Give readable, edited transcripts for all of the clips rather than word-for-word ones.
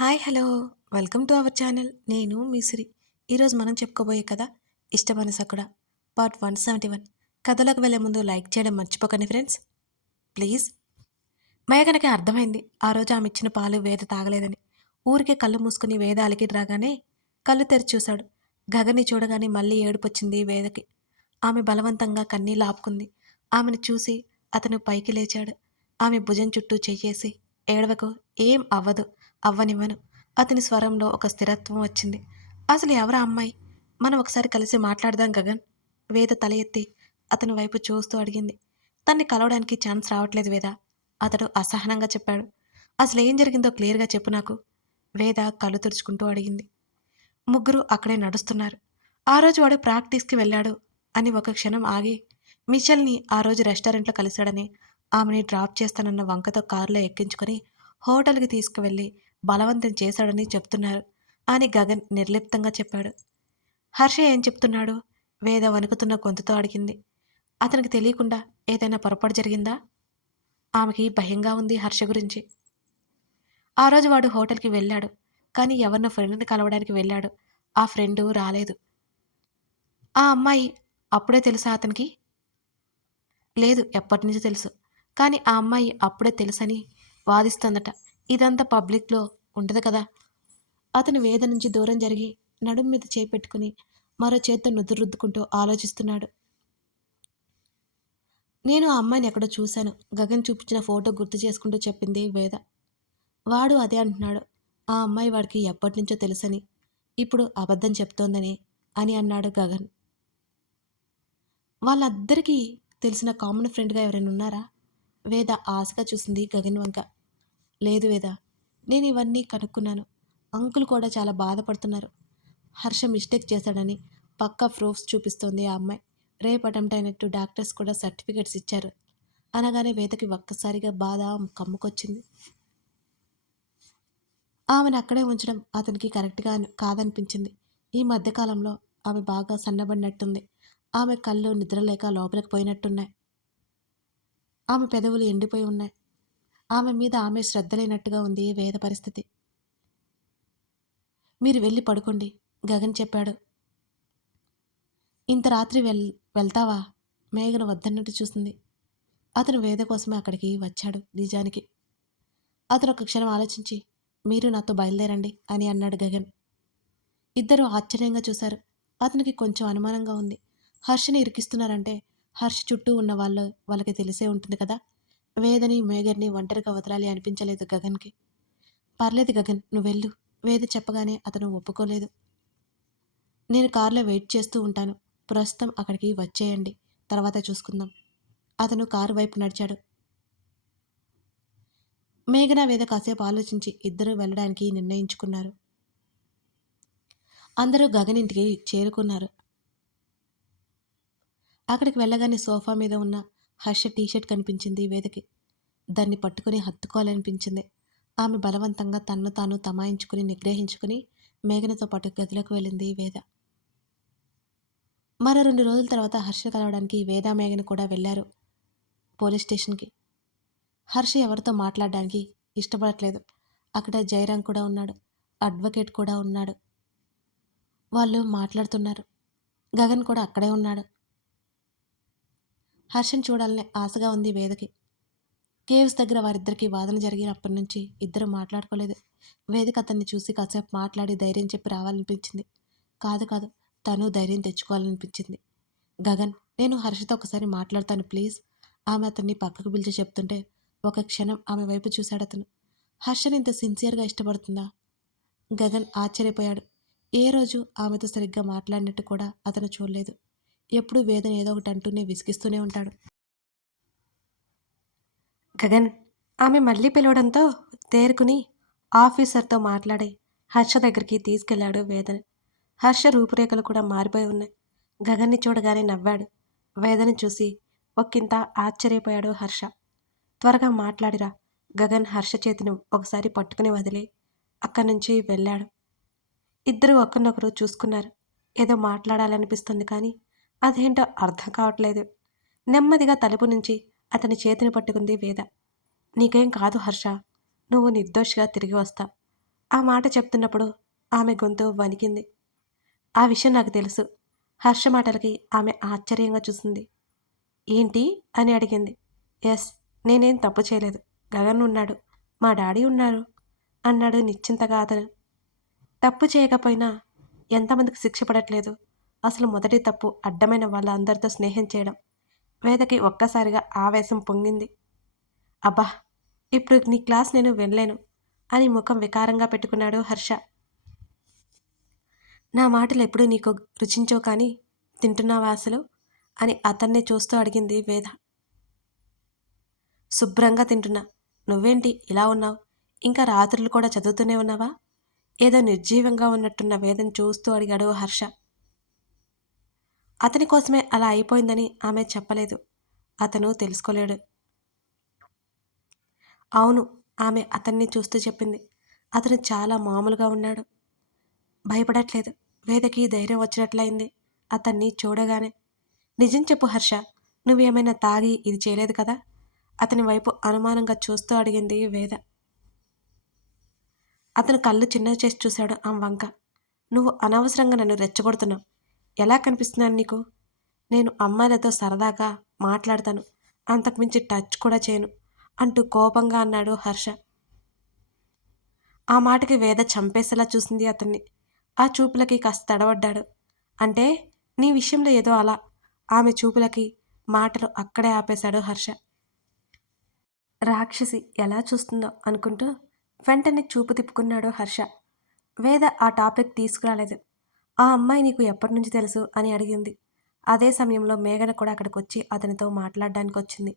Hi hello welcome to our channel. నేను మీ సిరి. ఈరోజు మనం చెప్పుకోబోయే కథ ఇష్టమైన సకుడ పార్ట్ 171. కథలోకి వెళ్ళే ముందు లైక్ చేయడం మర్చిపోకండి ఫ్రెండ్స్ ప్లీజ్. మేఘనకి అర్థమైంది ఆ రోజు ఆమె ఇచ్చిన పాలు వేద తాగలేదని. ఊరికే కళ్ళు మూసుకుని వేద అలికిడి రాగానే కళ్ళు తెరిచి చూశాడు. గగన్ని చూడగానే మళ్ళీ ఏడుపొచ్చింది వేదకి. ఆమె బలవంతంగా కన్నీళ్ళు ఆపుకుంది. ఆమెను చూసి అతను పైకి లేచాడు. ఆమె భుజం చుట్టూ చెయ్యేసి ఏడవకు, ఏం అవ్వదు, అవ్వనివ్వను. అతని స్వరంలో ఒక స్థిరత్వం వచ్చింది. అసలు ఎవరా అమ్మాయి? మనం ఒకసారి కలిసి మాట్లాడదాం గగన్. వేద తల ఎత్తి అతని వైపు చూస్తూ అడిగింది. తన్ని కలవడానికి ఛాన్స్ రావట్లేదు వేద. అతడు అసహనంగా చెప్పాడు. అసలు ఏం జరిగిందో క్లియర్గా చెప్పు నాకు. వేద కళ్ళు తుడుచుకుంటూ అడిగింది. ముగ్గురు అక్కడే నడుస్తున్నారు. ఆ రోజు వాడు ప్రాక్టీస్కి వెళ్ళాడు అని ఒక క్షణం ఆగి మిషల్ని ఆ రోజు రెస్టారెంట్లో కలిశాడని, ఆమెని డ్రాప్ చేస్తానన్న వంకతో కారులో ఎక్కించుకొని హోటల్కి తీసుకువెళ్ళి బలవంతం చేశాడని చెప్తున్నారు అని గగన్ నిర్లిప్తంగా చెప్పాడు. హర్ష ఏం చెప్తున్నాడు? వేద వణుకుతున్న గొంతుతో అడిగింది. అతనికి తెలియకుండా ఏదైనా పొరపాటు జరిగిందా? ఆమెకి భయంగా ఉంది హర్ష గురించి. ఆ రోజు వాడు హోటల్కి వెళ్ళాడు, కానీ ఎవరినో ఫ్రెండ్ని కలవడానికి వెళ్ళాడు. ఆ ఫ్రెండు రాలేదు. ఆ అమ్మాయి అప్పుడే తెలుసా అతనికి? లేదు, ఎప్పటినుంచో తెలుసు. కానీ ఆ అమ్మాయి అప్పుడే తెలుసని వాదిస్తోందట. ఇదంతా పబ్లిక్‌లో ఉండదు కదా! అతను వేద నుంచి దూరం జరిగి నడుం మీద చేయి పెట్టుకుని మరో చేత్తో నుదురు రుద్దుకుంటూ ఆలోచిస్తున్నాడు. నేను ఆ అమ్మాయిని ఎక్కడో చూశాను. గగన్ చూపించిన ఫోటో గుర్తు చేసుకుంటూ చెప్పింది వేద. వాడు అదే అంటున్నాడు. ఆ అమ్మాయి వాడికి ఎప్పటినుంచో తెలుసని, ఇప్పుడు అబద్ధం చెప్తోందని అని అన్నాడు గగన్. వాళ్ళందరికీ తెలిసిన కామన్ ఫ్రెండ్‌గా ఎవరైనా ఉన్నారా? వేద ఆశగా చూసింది గగన్ వంక. లేదు వేద, నేను ఇవన్నీ కనుక్కున్నాను. అంకుల్ కూడా చాలా బాధపడుతున్నారు. హర్ష మిస్టేక్ చేశాడని పక్కా ప్రూఫ్స్ చూపిస్తోంది ఆ అమ్మాయి. రేపు అటెంప్ట్ అయినట్టు డాక్టర్స్ కూడా సర్టిఫికెట్స్ ఇచ్చారు అనగానే వేదకి ఒక్కసారిగా బాధ కమ్ముకొచ్చింది. ఆమెను అక్కడే ఉంచడం అతనికి కరెక్ట్గా కాదనిపించింది. ఈ మధ్యకాలంలో ఆమె బాగా సన్నబడినట్టుంది. ఆమె కళ్ళు నిద్రలేక లోపలికి పోయినట్టున్నాయి. ఆమె పెదవులు ఎండిపోయి ఉన్నాయి. ఆమె మీద ఆమె శ్రద్ధ లేనట్టుగా ఉంది వేద పరిస్థితి. మీరు వెళ్ళి పడుకోండి, గగన్ చెప్పాడు. ఇంత రాత్రి వెళ్తావా? మేఘన వద్దన్నట్టు చూసింది. అతను వేద కోసమే అక్కడికి వచ్చాడు నిజానికి. అతను ఒక క్షణం ఆలోచించి, మీరు నాతో బయలుదేరండి అని అన్నాడు గగన్. ఇద్దరూ ఆశ్చర్యంగా చూశారు. అతనికి కొంచెం అనుమానంగా ఉంది. హర్షని ఇరికిస్తున్నారంటే హర్ష చుట్టూ ఉన్న వాళ్ళకి తెలిసే ఉంటుంది కదా. వేదని మేఘర్ని ఒంటరిగా వదలాలి అనిపించలేదు గగన్కి. పర్లేదు గగన్, నువ్వెళ్ళు. వేద చెప్పగానే అతను ఒప్పుకోలేదు. నేను కారులో వెయిట్ చేస్తూ ఉంటాను. ప్రస్తుతం అక్కడికి వచ్చేయండి, తర్వాత చూసుకుందాం. అతను కారు వైపు నడిచాడు. మేఘన వేద కాసేపు ఆలోచించి ఇద్దరూ వెళ్ళడానికి నిర్ణయించుకున్నారు. అందరూ గగన్ ఇంటికి చేరుకున్నారు. అక్కడికి వెళ్ళగానే సోఫా మీద ఉన్న హర్ష టీషర్ట్ కనిపించింది వేదకి. దాన్ని పట్టుకుని హత్తుకోవాలనిపించింది. ఆమె బలవంతంగా తన్ను తాను తమాయించుకుని నిగ్రహించుకుని మేఘనతో పాటు గదిలోకి వెళ్ళింది వేద. మరో 2 రోజుల తర్వాత హర్ష కలవడానికి వేద మేఘన కూడా వెళ్లారు పోలీస్ స్టేషన్కి. హర్ష ఎవరితో మాట్లాడడానికి ఇష్టపడట్లేదు. అక్కడ జయరాం కూడా ఉన్నాడు, అడ్వకేట్ కూడా ఉన్నాడు. వాళ్ళు మాట్లాడుతున్నారు. గగన్ కూడా అక్కడే ఉన్నాడు. హర్షని చూడాలని ఆశగా ఉంది వేదకి. కేవ్స్ దగ్గర వారిద్దరికీ వాదన జరిగినప్పటి నుంచి ఇద్దరు మాట్లాడుకోలేదు. వేదిక అతన్ని చూసి కాసేపు మాట్లాడి ధైర్యం చెప్పి రావాలనిపించింది. కాదు కాదు, తను ధైర్యం తెచ్చుకోవాలనిపించింది. గగన్, నేను హర్షతో ఒకసారి మాట్లాడతాను ప్లీజ్. ఆమె అతన్ని పక్కకు పిలిచి చెప్తుంటే ఒక క్షణం ఆమె వైపు చూశాడు అతను. హర్షని ఇంత సిన్సియర్గా ఇష్టపడుతుందా? గగన్ ఆశ్చర్యపోయాడు. ఏ రోజు ఆమెతో సరిగ్గా మాట్లాడినట్టు కూడా అతను చూడలేదు. ఎప్పుడూ వేదన ఏదో ఒకటి అంటూనే విసిగిస్తూనే ఉంటాడు. గగన్, ఆమె మళ్ళీ పిలవడంతో తేరుకుని ఆఫీసర్తో మాట్లాడి హర్ష దగ్గరికి తీసుకెళ్లాడు వేదన్. హర్ష రూపురేఖలు కూడా మారిపోయి ఉన్నాయి. గగన్ని చూడగానే నవ్వాడు. వేదను చూసి ఒక్కింత ఆశ్చర్యపోయాడు హర్ష. త్వరగా మాట్లాడిరా. గగన్ హర్ష చేతిని ఒకసారి పట్టుకుని వదిలి అక్కడి నుంచి వెళ్ళాడు. ఇద్దరూ ఒకరినొకరు చూసుకున్నారు. ఏదో మాట్లాడాలనిపిస్తుంది కానీ అదేంటో అర్థం కావట్లేదు. నెమ్మదిగా తలుపు నుంచి అతని చేతిని పట్టుకుంది వేద. నీకేం కాదు హర్ష, నువ్వు నిర్దోషిగా తిరిగి వస్తావు. ఆ మాట చెప్తున్నప్పుడు ఆమె గొంతు వణికింది. ఆ విషయం నాకు తెలుసు. హర్ష మాటలకి ఆమె ఆశ్చర్యంగా చూసింది. ఏంటి అని అడిగింది. ఎస్, నేనేం తప్పు చేయలేదు. గగన్ ఉన్నాడు, మా డాడీ ఉన్నారు అన్నాడు నిశ్చింతగా అతను. తప్పు చేయకపోయినా ఎంతమందికి శిక్ష పడట్లేదు. అసలు మొదటి తప్పు అడ్డమైన వాళ్ళ అందరితో స్నేహం చేయడం. వేదకి ఒక్కసారిగా ఆవేశం పొంగింది. అబ్బా, ఇప్పుడు నీ క్లాస్ నేను వినలేను అని ముఖం వికారంగా పెట్టుకున్నాడు హర్ష. నా మాటలు ఎప్పుడూ నీకు రుచించవు కానీ తింటున్నావా అసలు అని అతన్నే చూస్తూ అడిగింది వేద. శుభ్రంగా తింటున్నా. నువ్వేంటి ఇలా ఉన్నావు? ఇంకా రాత్రులు కూడా చదువుతూనే ఉన్నావా? ఏదో నిర్జీవంగా ఉన్నట్టున్న వేదను చూస్తూ అడిగాడు హర్ష. అతని కోసమే అలా అయిపోయిందని ఆమె చెప్పలేదు. అతను తెలుసుకోలేడు. అవును, ఆమె అతన్ని చూస్తూ చెప్పింది. అతను చాలా మామూలుగా ఉన్నాడు. భయపడట్లేదు. వేదకి ధైర్యం వచ్చినట్లయింది అతన్ని చూడగానే. నిజం చెప్పు హర్ష, నువ్వేమైనా తాగి ఇది చేయలేదు కదా? అతని వైపు అనుమానంగా చూస్తూ అడిగింది వేద. అతను కళ్ళు చిన్నవి చేసి చూశాడు ఆమె వంక. నువ్వు అనవసరంగా నన్ను రెచ్చగొడుతున్నావు. ఎలా కనిపిస్తున్నాను నీకు? నేను అమ్మాయిలతో సరదాగా మాట్లాడతాను, అంతకుమించి టచ్ కూడా చేయను అంటూ కోపంగా అన్నాడు హర్ష. ఆ మాటకి వేద చంపేసేలా చూసింది అతన్ని. ఆ చూపులకి కాస్త తడబడ్డాడు. అంటే నీ విషయంలో ఏదో అలా. ఆమె చూపులకి మాటలు అక్కడే ఆపేశాడు హర్ష. రాక్షసి ఎలా చూస్తుందో అనుకుంటూ వెంటనే చూపు తిప్పుకున్నాడు హర్ష. వేద ఆ టాపిక్ తీసుకురాలేదు. ఆ అమ్మాయి నీకు ఎప్పటి నుంచి తెలుసు అని అడిగింది. అదే సమయంలో మేఘన కూడా అక్కడికొచ్చి అతనితో మాట్లాడడానికి వచ్చింది.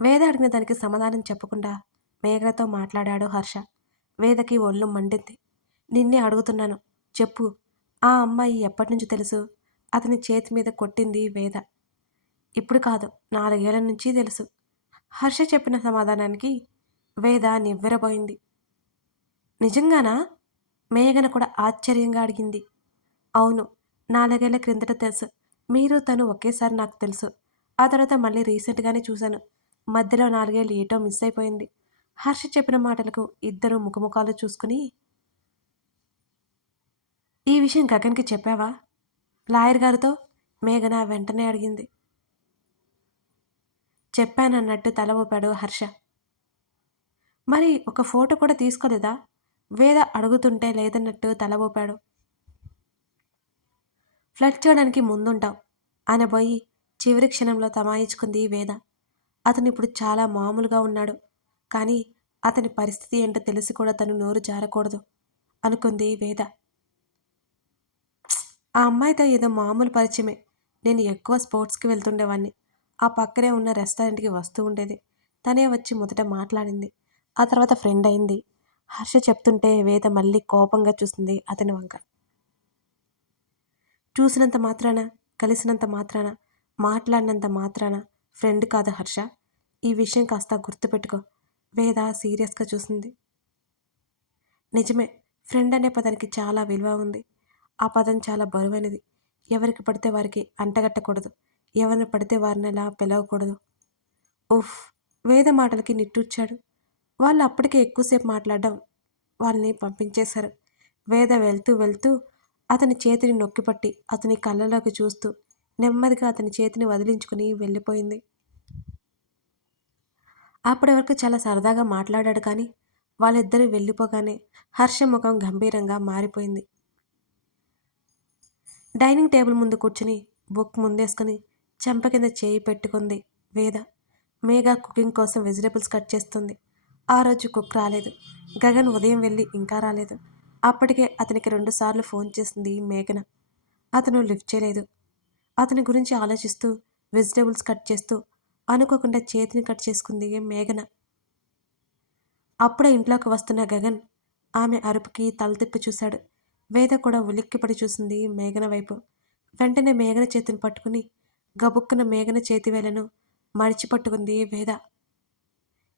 వేద అడిగిన దానికి సమాధానం చెప్పకుండా మేఘనతో మాట్లాడాడు హర్ష. వేదకి ఒళ్ళు మండింది. నిన్నే అడుగుతున్నాను, చెప్పు, ఆ అమ్మాయి ఎప్పటి నుంచి తెలుసు? అతని చేతి మీద కొట్టింది వేద. ఇప్పుడు కాదు, 4 ఏళ్ల నుంచి తెలుసు. హర్ష చెప్పిన సమాధానానికి వేద నివ్వెరబోయింది. నిజంగానా? మేఘన కూడా ఆశ్చర్యంగా అడిగింది. అవును, 4 ఏళ్ల క్రిందట తెలుసు. మీరు తను ఒకేసారి నాకు తెలుసు. ఆ తర్వాత మళ్ళీ రీసెంట్గానే చూశాను. మధ్యలో 4 ఏళ్ళు ఏటో మిస్ అయిపోయింది. హర్ష చెప్పిన మాటలకు ఇద్దరు ముఖముఖాలు చూసుకుని, ఈ విషయం గగన్కి చెప్పావా? లాయర్ గారితో మేఘన వెంటనే అడిగింది. చెప్పానన్నట్టు తల ఊపాడు హర్ష. మరి ఒక ఫోటో కూడా తీసుకోలేదా? వేద అడుగుతుంటే లేదన్నట్టు తల ఊపాడు. ఫ్లడ్ చేయడానికి ముందుంటావు అనబోయి చివరి క్షణంలో తమాయించుకుంది వేద. అతను ఇప్పుడు చాలా మామూలుగా ఉన్నాడు. కానీ అతని పరిస్థితి ఏంటో తెలిసి కూడా తను నోరు జారకూడదు అనుకుంది వేద. ఆ అమ్మాయితో ఏదో మామూలు పరిచయమే. నేను ఎక్కువ స్పోర్ట్స్కి వెళ్తుండేవాడిని. ఆ పక్కనే ఉన్న రెస్టారెంట్కి వస్తూ ఉండేది. తనే వచ్చి మొదట మాట్లాడింది. ఆ తర్వాత ఫ్రెండ్ అయింది. హర్ష చెప్తుంటే వేద మళ్ళీ కోపంగా చూసింది అతని వంక. చూసినంత మాత్రాన, కలిసినంత మాత్రాన, మాట్లాడినంత మాత్రాన ఫ్రెండ్ కాదు హర్ష. ఈ విషయం కాస్త గుర్తుపెట్టుకో. వేద సీరియస్గా చూసింది. నిజమే, ఫ్రెండ్ అనే పదానికి చాలా విలువ ఉంది. ఆ పదం చాలా బరువైనది. ఎవరికి పడితే వారికి అంటగట్టకూడదు. ఎవరిని పడితే వారిని అలా పిలవకూడదు. ఉఫ్, వేద మాటలకి నిట్టూర్చాడు. వాళ్ళు అప్పటికే ఎక్కువసేపు మాట్లాడడం వాళ్ళని పంపించేశారు. వేద వెళ్తూ వెళ్తూ అతని చేతిని నొక్కిపట్టి అతని కళ్ళలోకి చూస్తూ నెమ్మదిగా అతని చేతిని వదిలించుకుని వెళ్ళిపోయింది. అప్పటి వరకు చాలా సరదాగా మాట్లాడాడు కానీ వాళ్ళిద్దరూ వెళ్ళిపోగానే హర్ష ముఖం గంభీరంగా మారిపోయింది. డైనింగ్ టేబుల్ ముందు కూర్చుని బుక్ ముందేసుకుని చెంప కింద చేయి పెట్టుకుంది వేద. మేఘ కుకింగ్ కోసం వెజిటేబుల్స్ కట్ చేస్తుంది. ఆ రోజు కుక్ రాలేదు. గగన్ ఉదయం వెళ్ళి ఇంకా రాలేదు. అప్పటికే అతనికి 2 సార్లు ఫోన్ చేసింది మేఘన. అతను లిఫ్ట్ చేయలేదు. అతని గురించి ఆలోచిస్తూ వెజిటేబుల్స్ కట్ చేస్తూ అనుకోకుండా చేతిని కట్ చేసుకుంది మేఘన. అప్పుడే ఇంట్లోకి వస్తున్న గగన్ ఆమె అరుపుకి తల తిప్పి చూశాడు. వేద కూడా ఉలిక్కిపడి చూసింది మేఘన వైపు. వెంటనే మేఘన చేతిని పట్టుకుని గబుక్కున మేఘన చేతివేళ్లను మడిచి పట్టుకుంది వేద.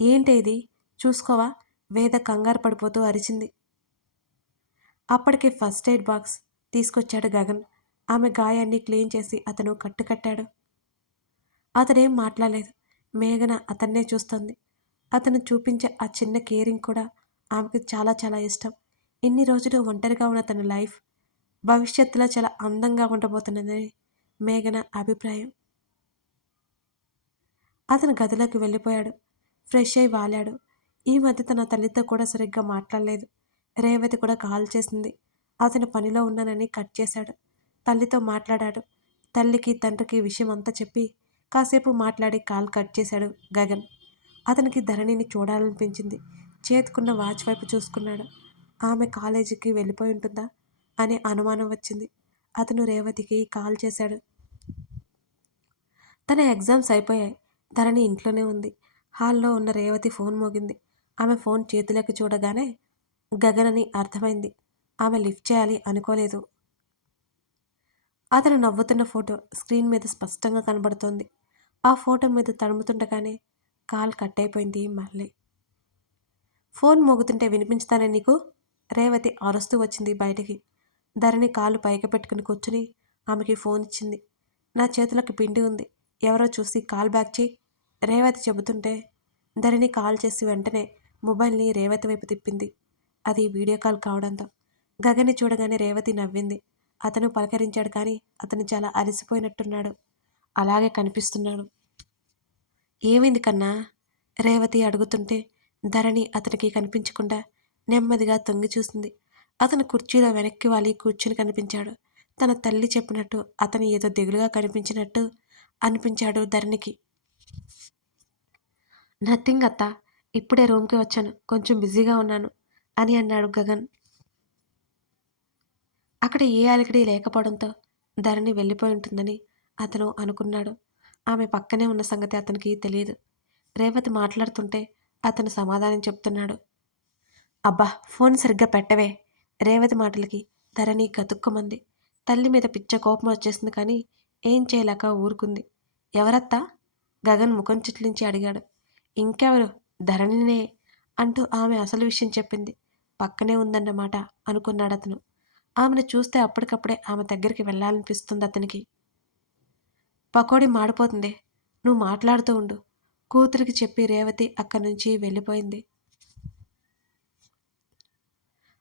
ఏంటి ఇది, చూసుకోవా? వేద కంగారు పడిపోతూ అరిచింది. అప్పటికే ఫస్ట్ ఎయిడ్ బాక్స్ తీసుకొచ్చాడు గగన్. ఆమె గాయాన్ని క్లీన్ చేసి అతను కట్టుకట్టాడు. అతనేం మాట్లాడలేదు. మేఘన అతన్నే చూస్తోంది. అతను చూపించే ఆ చిన్న కేరింగ్ కూడా ఆమెకు చాలా చాలా ఇష్టం. ఇన్ని రోజులు ఒంటరిగా ఉన్న తన లైఫ్ భవిష్యత్తులో చాలా అందంగా ఉండబోతున్నదని మేఘన అభిప్రాయం. అతను గదిలోకి వెళ్ళిపోయాడు. ఫ్రెష్ అయి వాలాడు. ఈ మధ్య తన తల్లితో కూడా సరిగ్గా మాట్లాడలేదు. రేవతి కూడా కాల్ చేసింది. అతను పనిలో ఉన్నానని కట్ చేశాడు. తల్లితో మాట్లాడాడు. తల్లికి తండ్రికి విషయం అంతా చెప్పి కాసేపు మాట్లాడి కాల్ కట్ చేశాడు గగన్. అతనికి ధరణిని చూడాలనిపించింది. చేతికున్న వాచ్ వైపు చూసుకున్నాడు. ఆమె కాలేజీకి వెళ్ళిపోయి ఉంటుందా అనే అనుమానం వచ్చింది. అతను రేవతికి కాల్ చేశాడు. తన ఎగ్జామ్స్ అయిపోయాయి. ధరణి ఇంట్లోనే ఉంది. హాల్లో ఉన్న రేవతి ఫోన్ మోగింది. ఆమె ఫోన్ చేతిలోకి చూడగానే గగన్ అని అర్థమైంది. ఆమె లిఫ్ట్ చేయాలి అనుకోలేదు. అతను నవ్వుతున్న ఫోటో స్క్రీన్ మీద స్పష్టంగా కనబడుతోంది. ఆ ఫోటో మీద తడుముతుండగానే కాల్ కట్ అయిపోయింది మళ్ళీ. ఫోన్ మోగుతుంటే వినిపించుతానే నీకు? రేవతి అరుస్తూ వచ్చింది బయటికి. ధరణి కాలు పైకి పెట్టుకుని కూర్చుని ఆమెకి ఫోన్ ఇచ్చింది. నా చేతులకు పిండి ఉంది. ఎవరో చూసి కాల్ బ్యాక్ చేయి రేవతి చెబుతుంటే ధరణి కాల్ చేసి వెంటనే మొబైల్ని రేవతి వైపు తిప్పింది. అది వీడియో కాల్ కావడంతో గగన్ని చూడగానే రేవతి నవ్వింది. అతను పలకరించాడు కానీ అతను చాలా అలసిపోయినట్టున్నాడు. అలాగే కనిపిస్తున్నాడు. ఏమైంది కన్నా? రేవతి అడుగుతుంటే ధరణి అతనికి కనిపించకుండా నెమ్మదిగా తొంగి చూసింది. అతను కుర్చీలో వెనక్కి వాలి కూర్చుని కనిపించాడు. తన తల్లి చెప్పినట్టు అతను ఏదో దిగులుగా కనిపించినట్టు అనిపించాడు ధరణికి. నథింగ్ అత్త, ఇప్పుడే రూమ్కి వచ్చాను, కొంచెం బిజీగా ఉన్నాను అని అన్నాడు గగన్. అక్కడ ఏ అలికిడి లేకపోవడంతో ధరణి వెళ్ళిపోయి ఉంటుందని అతను అనుకున్నాడు. ఆమె పక్కనే ఉన్న సంగతి అతనికి తెలియదు. రేవతి మాట్లాడుతుంటే అతను సమాధానం చెప్తున్నాడు. అబ్బా, ఫోన్ సరిగ్గా పెట్టవే. రేవతి మాటలకి ధరణి గతుక్కుమంది. తల్లి మీద పిచ్చ కోపం వచ్చేసింది కానీ ఏం చేయలేక ఊరుకుంది. ఎవరత్తా? గగన్ ముఖం చిట్లించి అడిగాడు. ఇంకెవరు, ధరణినే అంటూ ఆమె అసలు విషయం చెప్పింది. పక్కనే ఉందన్నమాట అనుకున్నాడు అతను. ఆమెను చూస్తే అప్పటికప్పుడే ఆమె దగ్గరికి వెళ్ళాలనిపిస్తుంది అతనికి. పకోడీ మాడిపోతుంది, నువ్వు మాట్లాడుతూ ఉండు కూతురికి చెప్పి రేవతి అక్కడి నుంచి వెళ్ళిపోయింది.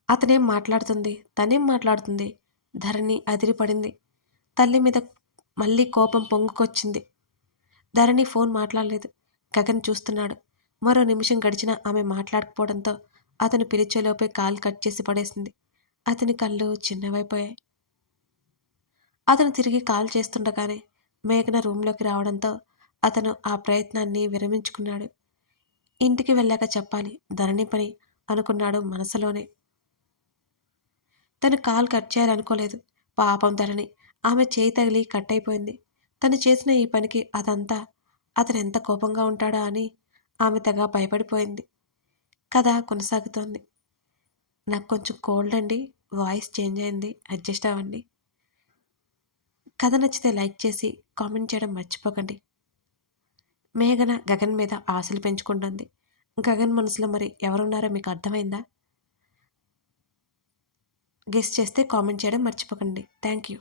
అతనేం మాట్లాడుతుంది, తనేం మాట్లాడుతుంది? ధరణి అదిరిపడింది. తల్లి మీద మళ్ళీ కోపం పొంగుకొచ్చింది. ధరణి ఫోన్ మాట్లాడలేదు. గగన్ చూస్తున్నాడు. మరో నిమిషం గడిచినా ఆమె మాట్లాడకపోవడంతో అతను పిలిచేలోపే కాల్ కట్ చేసి పడేసింది. అతని కళ్ళు చిన్నవైపోయాయి. అతను తిరిగి కాల్ చేస్తుండగానే మేఘన రూంలోకి రావడంతో అతను ఆ ప్రయత్నాన్ని విరమించుకున్నాడు. ఇంటికి వెళ్ళాక చెప్పాలి ధరణి పని అనుకున్నాడు మనసులోనే. తను కాల్ కట్ చేయాలనుకోలేదు. పాపం ధరణి. ఆమె చేయి తగిలి కట్ అయిపోయింది. తను చేసిన ఈ పనికి అదంతా అతను ఎంత కోపంగా ఉంటాడా అని ఆమె తెగ భయపడిపోయింది. కథ కొనసాగుతోంది. నాకు కొంచెం కోల్డ్ అండి, వాయిస్ చేంజ్ అయింది, అడ్జస్ట్ అవ్వండి. కథ నచ్చితే లైక్ చేసి కామెంట్ చేయడం మర్చిపోకండి. మేఘన గగన్ మీద ఆశలు పెంచుకుంటుంది. గగన్ మనసులో మరి ఎవరున్నారో మీకు అర్థమైందా? గెస్ చేస్తే కామెంట్ చేయడం మర్చిపోకండి. Thank you.